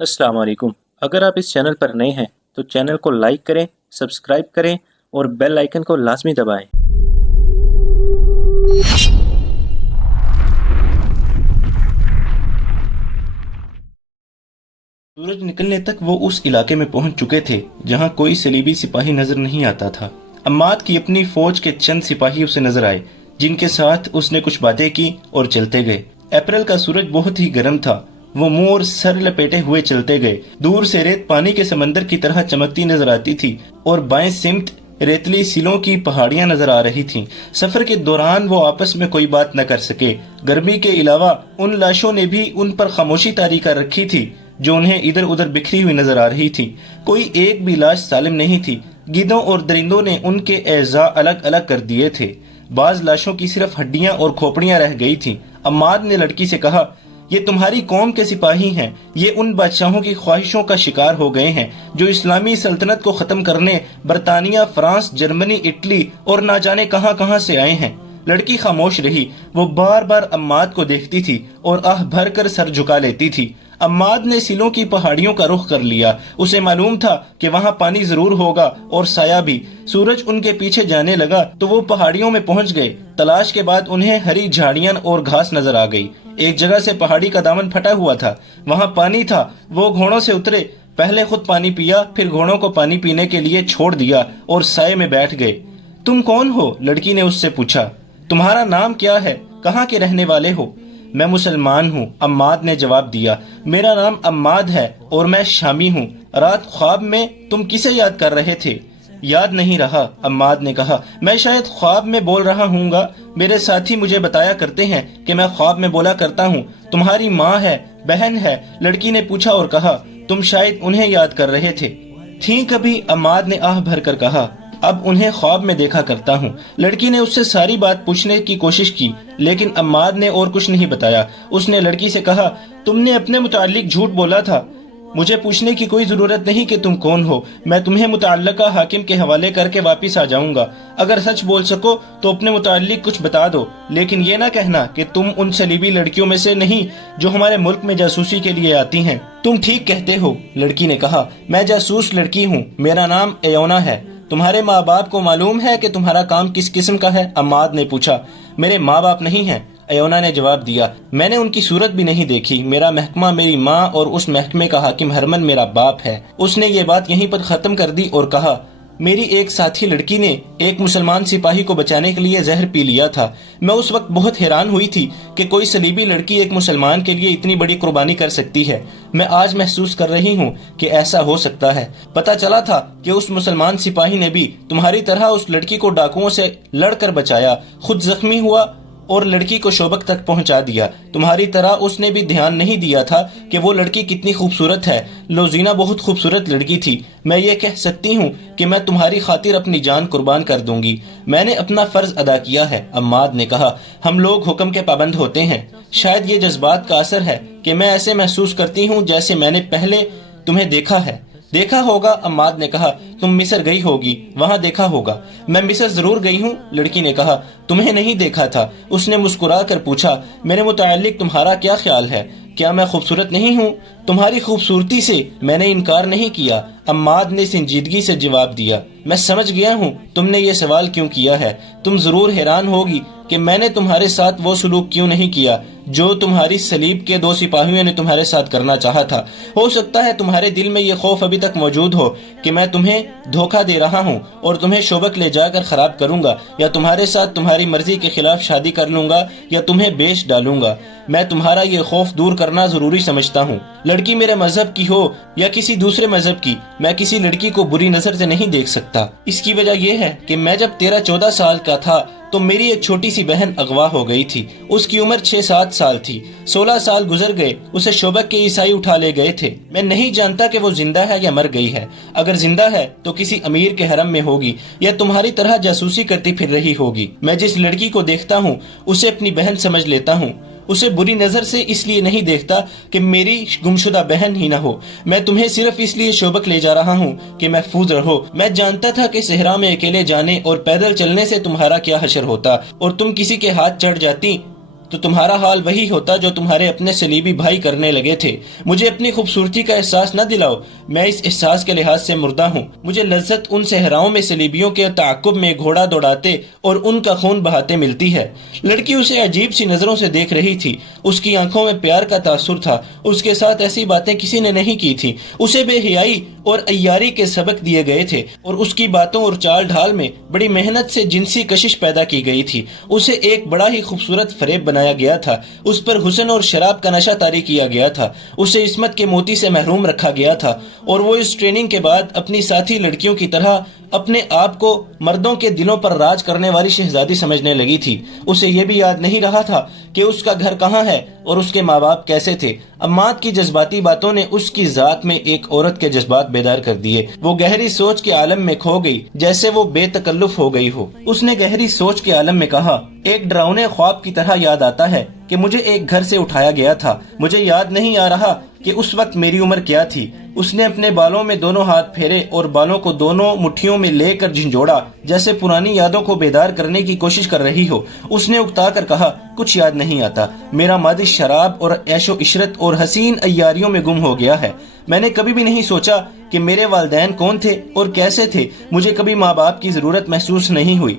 अस्सलाम वालेकुम। अगर आप इस चैनल पर नए हैं तो चैनल को लाइक करें, सब्सक्राइब करें और बेल आइकन को लाजमी दबाएं। सूरज निकलने तक वो उस इलाके में पहुंच चुके थे जहां कोई सलीबी सिपाही नजर नहीं आता था। अम्माद की अपनी फौज के चंद सिपाही उसे नजर आए, जिनके साथ उसने कुछ बातें की और चलते गए। अप्रैल का सूरज बहुत ही गर्म था। वो मुंह और सर लपेटे हुए चलते गए। दूर से रेत पानी के समंदर की तरह चमकती नजर आती थी और बाएं सिमत रेतली सिलों की पहाड़ियां नजर आ रही थीं। सफर के दौरान वो आपस में कोई बात न कर सके। गर्मी के अलावा उन लाशों ने भी उन पर खामोशी तारी कर रखी थी जो उन्हें इधर उधर बिखरी हुई नजर आ रही थी। कोई एक भी लाश सालिम नहीं थी। गिद्धों और दरिंदों ने उनके एज़ा अलग अलग कर दिए थे। बाज लाशों की सिर्फ हड्डियां और खोपड़ियां रह गई थीं। अम्माद ने लड़की से कहा, ये तुम्हारी कौम के सिपाही हैं। ये उन बादशाहों की ख्वाहिशों का शिकार हो गए हैं जो इस्लामी सल्तनत को खत्म करने बरतानिया, फ्रांस, जर्मनी, इटली और ना जाने कहां कहां से आए हैं। लड़की खामोश रही। वो बार बार अम्माद को देखती थी और आह भर कर सर झुका लेती थी। अम्माद ने सिलों की पहाड़ियों का रुख कर लिया। उसे मालूम था कि वहां पानी जरूर होगा और साया भी। सूरज उनके पीछे जाने लगा तो वो पहाड़ियों में पहुंच गए। तलाश के बाद उन्हें हरी झाड़ियां और घास नजर आ गई। एक जगह से पहाड़ी का दामन फटा हुआ था, वहां पानी था। वो घोड़ों से उतरे, पहले खुद पानी पिया, फिर घोड़ों को पानी पीने के लिए छोड़ दिया और साये में बैठ गए। तुम कौन हो? लड़की ने उससे पूछा। तुम्हारा नाम क्या है? कहाँ के रहने वाले हो? मैं मुसलमान हूँ, अम्माद ने जवाब दिया। मेरा नाम अम्माद है और मैं शामी हूँ। रात ख्वाब में तुम किसे याद कर रहे थे? याद नहीं रहा, अम्माद ने कहा। मैं शायद ख्वाब में बोल रहा हूँगा। मेरे साथी मुझे बताया करते हैं कि मैं ख्वाब में बोला करता हूँ। तुम्हारी माँ है, बहन है? लड़की ने पूछा और कहा, तुम शायद उन्हें याद कर रहे थे। थी कभी, अम्माद ने आह भर कर कहा। अब उन्हें ख्वाब में देखा करता हूँ। लड़की ने उससे सारी बात पूछने की कोशिश की, लेकिन अम्माद ने और कुछ नहीं बताया। उसने लड़की से कहा, तुमने अपने मुताल्लिक झूठ बोला था। मुझे पूछने की कोई जरूरत नहीं कि तुम कौन हो। मैं तुम्हें मुतल्लका हाकिम के हवाले करके वापिस आ जाऊंगा। अगर सच बोल सको तो अपने मुताल्लिक कुछ बता दो, लेकिन ये ना कहना कि तुम उन सलीबी लड़कियों में से नहीं जो हमारे मुल्क में जासूसी के लिए आती हैं। तुम ठीक कहते हो, लड़की ने कहा। मैं जासूस लड़की हूँ। मेरा नाम एयोना है। तुम्हारे माँ बाप को मालूम है कि तुम्हारा काम किस किस्म का है? अम्माद ने पूछा। मेरे माँ बाप नहीं हैं, एयोना ने जवाब दिया। मैंने उनकी सूरत भी नहीं देखी। मेरा महकमा मेरी माँ और उस महकमे का हाकिम हरमन मेरा बाप है। उसने ये बात यहीं पर खत्म कर दी और कहा, मेरी एक साथी लड़की ने एक मुसलमान सिपाही को बचाने के लिए जहर पी लिया था। मैं उस वक्त बहुत हैरान हुई थी कि कोई सलीबी लड़की एक मुसलमान के लिए इतनी बड़ी कुर्बानी कर सकती है। मैं आज महसूस कर रही हूँ कि ऐसा हो सकता है। पता चला था कि उस मुसलमान सिपाही ने भी तुम्हारी तरह उस लड़की को डाकुओं से लड़कर बचाया, खुद जख्मी हुआ और लड़की को शोबक तक पहुंचा दिया। तुम्हारी तरह उसने भी ध्यान नहीं दिया था कि वो लड़की कितनी खूबसूरत है। लोजीना बहुत खूबसूरत लड़की थी। मैं ये कह सकती हूँ कि मैं तुम्हारी खातिर अपनी जान कुर्बान कर दूंगी। मैंने अपना फर्ज अदा किया है, अम्माद ने कहा। हम लोग हुक्म के पाबंद होते हैं। शायद ये जज्बात का असर है कि मैं ऐसे महसूस करती हूँ जैसे मैंने पहले तुम्हें देखा है। देखा होगा, अम्माद ने कहा। तुम मिस्र गई होगी, वहाँ देखा होगा। मैं मिस्र जरूर गई हूँ, लड़की ने कहा। तुम्हें नहीं देखा था, उसने मुस्कुरा कर पूछा। मेरे मुताल्लिक तुम्हारा क्या ख्याल है? क्या मैं खूबसूरत नहीं हूँ? तुम्हारी खूबसूरती से मैंने इनकार नहीं किया, अम्माद ने संजीदगी से जवाब दिया। मैं समझ गया हूँ तुमने ये सवाल क्यों किया है। तुम जरूर हैरान होगी कि मैंने तुम्हारे साथ वो सलूक क्यों नहीं किया जो तुम्हारी सलीब के 2 सिपाहियों ने तुम्हारे साथ करना चाहा था। हो सकता है तुम्हारे दिल में ये खौफ अभी तक मौजूद हो कि मैं तुम्हें धोखा दे रहा हूँ और तुम्हें शोबक ले जाकर खराब करूंगा, या तुम्हारे साथ तुम्हारी मर्जी के खिलाफ शादी कर लूंगा, या तुम्हें बेच डालूंगा। मैं तुम्हारा ये खौफ दूर करना जरूरी समझता हूँ। लड़की मेरे मजहब की हो या किसी दूसरे मजहब की, मैं किसी लड़की को बुरी नजर से नहीं देख सकता। इसकी वजह यह है कि मैं जब 13-14 साल का था तो मेरी एक छोटी सी बहन अगवा हो गई थी। उसकी उम्र 6-7 साल थी। 16 साल गुजर गए, उसे शोबक के ईसाई उठा ले गए थे। मैं नहीं जानता कि वो जिंदा है या मर गई है। अगर जिंदा है तो किसी अमीर के हरम में होगी या तुम्हारी तरह जासूसी करती फिर रही होगी। मैं जिस लड़की को देखता हूँ उसे अपनी बहन समझ लेता हूँ। उसे बुरी नजर से इसलिए नहीं देखता कि मेरी गुमशुदा बहन ही ना हो। मैं तुम्हें सिर्फ इसलिए शोबक ले जा रहा हूँ कि महफूज रहो। मैं जानता था कि सहरा में अकेले जाने और पैदल चलने से तुम्हारा क्या हशर होता और तुम किसी के हाथ चढ़ जाती تو تمہارا حال وہی ہوتا جو تمہارے اپنے صلیبی بھائی کرنے لگے تھے۔ مجھے اپنی خوبصورتی کا احساس نہ دلاؤ، میں اس احساس کے لحاظ سے مردہ ہوں۔ مجھے لذت ان صحراؤں میں صلیبیوں کے تعاقب میں گھوڑا دوڑاتے اور ان کا خون بہاتے ملتی ہے۔ لڑکی اسے عجیب سی نظروں سے دیکھ رہی تھی، اس کی آنکھوں میں پیار کا تاثر تھا۔ اس کے ساتھ ایسی باتیں کسی نے نہیں کی تھی، اسے بے حیائی اور عیاری کے سبق دیے گئے تھے اور اس کی باتوں اور چال ڈھال میں بڑی محنت سے جنسی کشش پیدا کی گئی تھی۔ اسے ایک بڑا ہی خوبصورت فریب بنایا گیا تھا، اس پر حسن اور شراب کا نشہ طاری کیا گیا تھا، اسے عصمت کے موتی سے محروم رکھا گیا تھا، اور وہ اس ٹریننگ کے بعد اپنی ساتھی لڑکیوں کی طرح اپنے آپ کو مردوں کے دلوں پر راج کرنے والی شہزادی سمجھنے لگی تھی۔ اسے یہ بھی یاد نہیں رہا تھا کہ اس کا گھر کہاں ہے اور اس کے ماں باپ کیسے تھے۔ اماد کی جذباتی باتوں نے اس کی ذات میں ایک عورت کے جذبات بیدار کر دیے۔ وہ گہری سوچ کے عالم میں کھو گئی، جیسے وہ بے تکلف ہو گئی ہو۔ اس نے گہری سوچ کے عالم میں کہا، ایک ڈراؤنے خواب کی طرح یاد آتا ہے کہ مجھے ایک گھر سے اٹھایا گیا تھا۔ مجھے یاد نہیں آ رہا کہ اس وقت میری عمر کیا تھی۔ اس نے اپنے بالوں میں دونوں ہاتھ پھیرے اور بالوں کو دونوں مٹھیوں میں لے کر جھنجھوڑا، جیسے پرانی یادوں کو بیدار کرنے کی کوشش کر رہی ہو۔ اس نے اکتا کر کہا، کچھ یاد نہیں آتا، میرا ماضی شراب اور عیش و عشرت اور حسین عیاریوں میں گم ہو گیا ہے۔ میں نے کبھی بھی نہیں سوچا کہ میرے والدین کون تھے اور کیسے تھے۔ مجھے کبھی ماں باپ کی ضرورت محسوس نہیں ہوئی،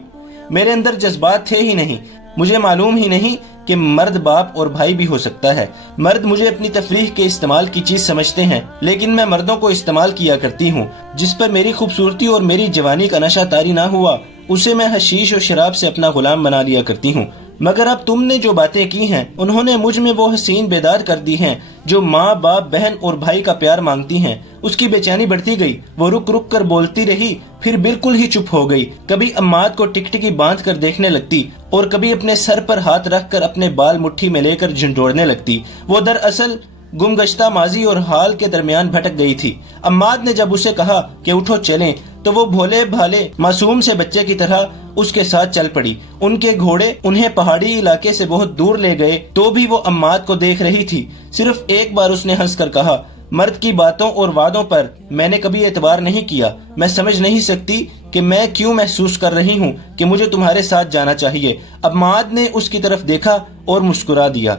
میرے اندر جذبات تھے ہی نہیں۔ مجھے معلوم ہی نہیں کہ مرد باپ اور بھائی بھی ہو سکتا ہے۔ مرد مجھے اپنی تفریح کے استعمال کی چیز سمجھتے ہیں، لیکن میں مردوں کو استعمال کیا کرتی ہوں۔ جس پر میری خوبصورتی اور میری جوانی کا نشہ طاری نہ ہوا، اسے میں حشیش اور شراب سے اپنا غلام بنا لیا کرتی ہوں۔ مگر اب تم نے جو باتیں کی ہیں، انہوں نے مجھ میں وہ حسین بیدار کر دی ہیں جو ماں باپ بہن اور بھائی کا پیار مانگتی ہیں۔ اس کی بے چینی بڑھتی گئی، وہ رک رک کر بولتی رہی، پھر بالکل ہی چپ ہو گئی۔ کبھی اماد کو ٹکٹکی باندھ کر دیکھنے لگتی اور کبھی اپنے سر پر ہاتھ رکھ کر اپنے بال مٹھی میں لے کر جھنڈوڑنے لگتی۔ وہ دراصل گمگشتہ ماضی اور حال کے درمیان بھٹک گئی تھی۔ اماد نے جب اسے کہا کہ اٹھو چلیں، تو وہ بھولے بھالے معصوم سے بچے کی طرح اس کے ساتھ چل پڑی۔ ان کے گھوڑے انہیں پہاڑی علاقے سے بہت دور لے گئے تو بھی وہ اماد کو دیکھ رہی تھی۔ صرف ایک بار اس نے ہنس کر کہا، مرد کی باتوں اور وعدوں پر میں نے کبھی اعتبار نہیں کیا۔ میں سمجھ نہیں سکتی کہ میں کیوں محسوس کر رہی ہوں کہ مجھے تمہارے ساتھ جانا چاہیے۔ اماد نے اس کی طرف دیکھا اور مسکرا دیا۔